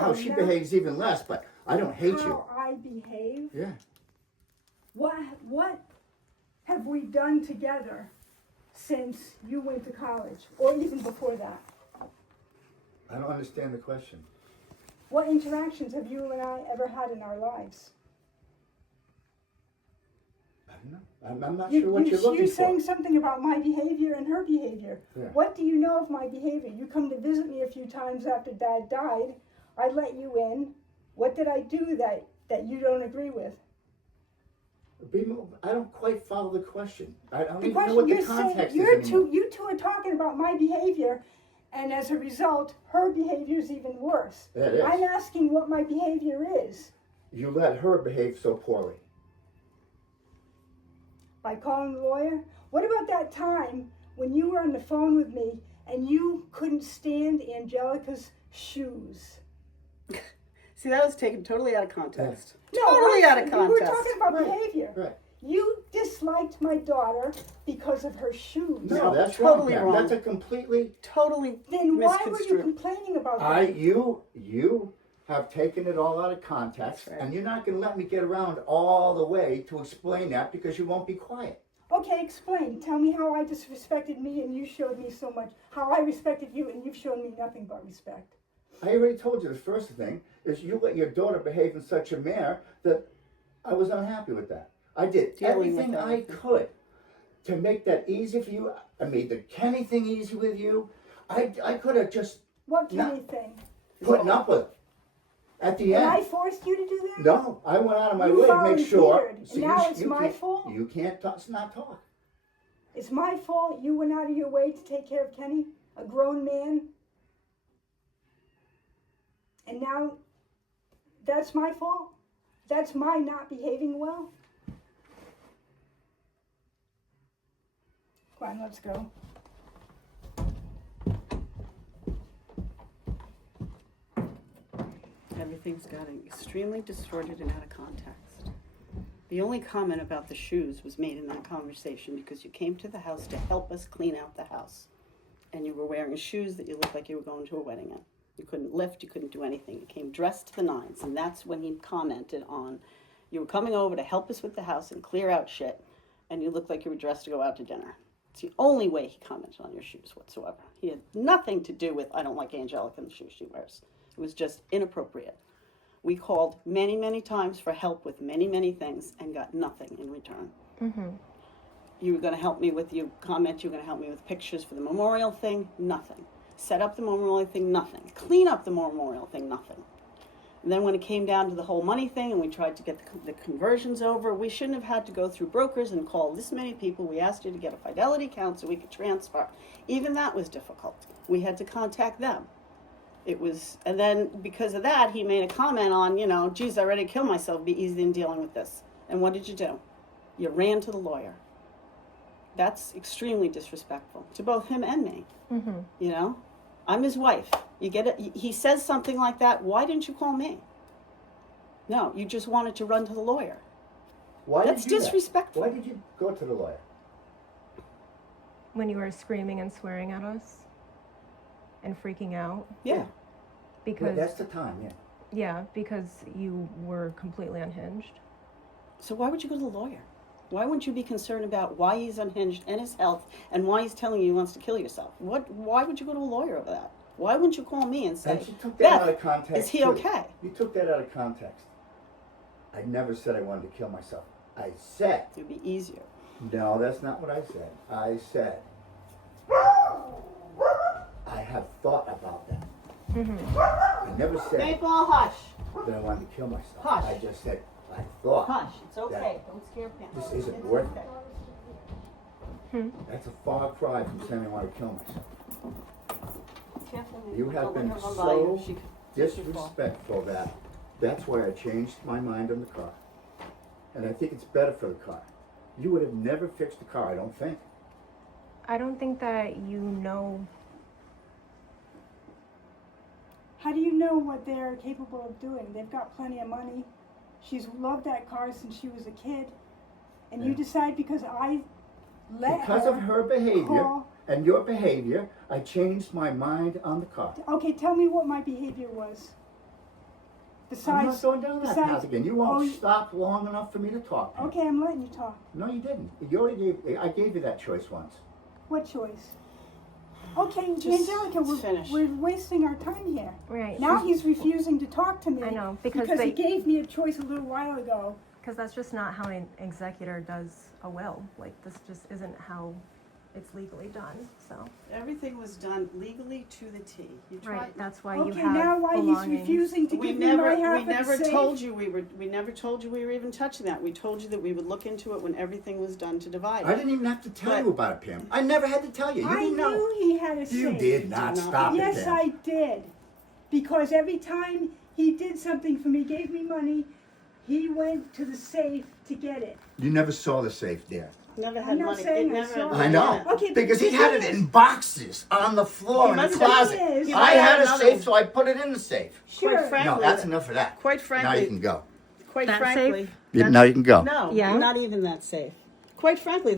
how she behaves even less, but I don't hate you. How I behave? Yeah. What have we done together since you went to college, or even before that? I don't understand the question. What interactions have you and I ever had in our lives? I don't know. I'm not sure what you're looking You're for. saying something about my behavior and her behavior. Yeah. What do you know of my behavior? You come to visit me a few times after Dad died. I let you in. What did I do that you don't agree with? I don't quite follow the question. I don't The even know question what the you're context saying, is anymore. you two are talking about my behavior, and as a result, her behavior is even worse. That is. I'm asking what my behavior is. You let her behave so poorly. By calling the lawyer? What about that time when you were on the phone with me and you couldn't stand Angelica's shoes? See, that was taken totally out of context. No, Totally out of We context. were talking about Right, behavior. right. You disliked my daughter because of her shoes. No, that's totally wrong. wrong. That's a completely. Totally Then why were you misconstrued. complaining about that? You have taken it all out of context, That's right. and you're not going to let me get around all the way to explain that because you won't be quiet. Okay, explain. Tell me how I disrespected me and you showed me so much. How I respected you and you've shown me nothing but respect. I already told you the first thing is you let your daughter behave in such a manner that I was unhappy with that. I did Dealing with everything I everything. could to make that easy for you. I made the Kenny thing easy with you. I could have just What No. Kenny thing? putting up with it. At the And end. I forced you to do that? No, I went out of my You way to make sure. volunteered, and now it's my can't- fault? You can't not talk. It's my fault you went out of your way to take care of Kenny, a grown man. And now that's my fault? That's my not behaving well? Come on, let's go. Everything's gotten extremely distorted and out of context. The only comment about the shoes was made in that conversation because you came to the house to help us clean out the house. And you were wearing shoes that you looked like you were going to a wedding in. You couldn't lift, you couldn't do anything. You came dressed to the nines. And that's when he commented on, you were coming over to help us with the house and clear out shit. And you looked like you were dressed to go out to dinner. It's the only way he commented on your shoes whatsoever. He had nothing to do with, I don't like Angelica and the shoes she wears. It was just inappropriate. We called many, many times for help with many, many things and got nothing in return. Mm-hmm. You were going to help me with, you comment, you were going to help me with pictures for the memorial thing, nothing. Set up the memorial thing, nothing. Clean up the memorial thing, nothing. And then when it came down to the whole money thing and we tried to get the conversions over, we shouldn't have had to go through brokers and call this many people. We asked you to get a fidelity account so we could transfer. Even that was difficult. We had to contact them. It was, and then because of that, he made a comment on, you know, geez, I ready to kill myself, be easy in dealing with this. And what did you do? You ran to the lawyer. That's extremely disrespectful to both him and me. Mm-hmm. You know, I'm his wife. You get it? He says something like that. Why didn't you call me? No, you just wanted to run to the lawyer. Why That's did you do that? disrespectful. Why did you go to the lawyer? When you were screaming and swearing at us and freaking out. Yeah. Because That's the time, yeah. yeah, because you were completely unhinged. So why would you go to the lawyer? Why wouldn't you be concerned about why he's unhinged and his health and why he's telling you he wants to kill yourself? Why would you go to a lawyer over that? Why wouldn't you call me and say, And you took that Beth, out of context. is he too. okay? You took that out of context. I never said I wanted to kill myself. I said, It would be easier. no, that's not what I said. I said, I have thought about that. Mm-hmm. I never said Maple, hush. that I wanted to kill myself. Hush. I just said, I thought. Hush. It's okay. Don't scare Pam. This isn't It's worth okay. That's a far cry from saying I want to kill myself. Careful, You Don't have let been her run by so you. She could- that's your fault. disrespectful that that's why I changed my mind on the car. And I think it's better for the car. You would have never fixed the car, I don't think. I don't think that you know. How do you know what they're capable of doing? They've got plenty of money. She's loved that car since she was a kid. And you Yeah. decide because I let Because of her behavior call. and your behavior, I changed my mind on the car. Okay, tell me what my behavior was. I'm not going down that besides- path again. You oh, won't you- stop long enough for me to talk. Pam. Okay, I'm letting you talk. No, you didn't. You already I gave you that choice once. What choice? Okay, Just Angelica, finish. we're wasting our time here. Right. Now he's refusing to talk to me. I know, because he they- gave me a choice a little while ago. Because that's just not how an executor does a will. Like, this just isn't how it's legally done, so. Everything was done legally to the T. You tried. Right, that's why you Okay, have now why he's belongings. refusing to We give me my half we of the never safe? told you we never told you we were even touching that. We told you that we would look into it when everything was done to divide I it. didn't even have to tell But- you about it, Pam. I never had to tell you. You I didn't know. knew he had a safe. You did not Did not. stop it, Yes, Pam. I did. Because every time he did something for me, gave me money, he went to the safe to get it. You never saw the safe there. Never I'm had not money. saying It I never saw had it. I know. Okay, Because he the had it thing in is- boxes on the floor He in the must have- closet. He I might had have a another safe, one. so I put it in the safe. Sure. Quite frankly, No, that's enough of that. Quite Now frankly, you can go. quite That frankly, safe? Now you can go. no, Yeah? not even that safe. Quite frankly,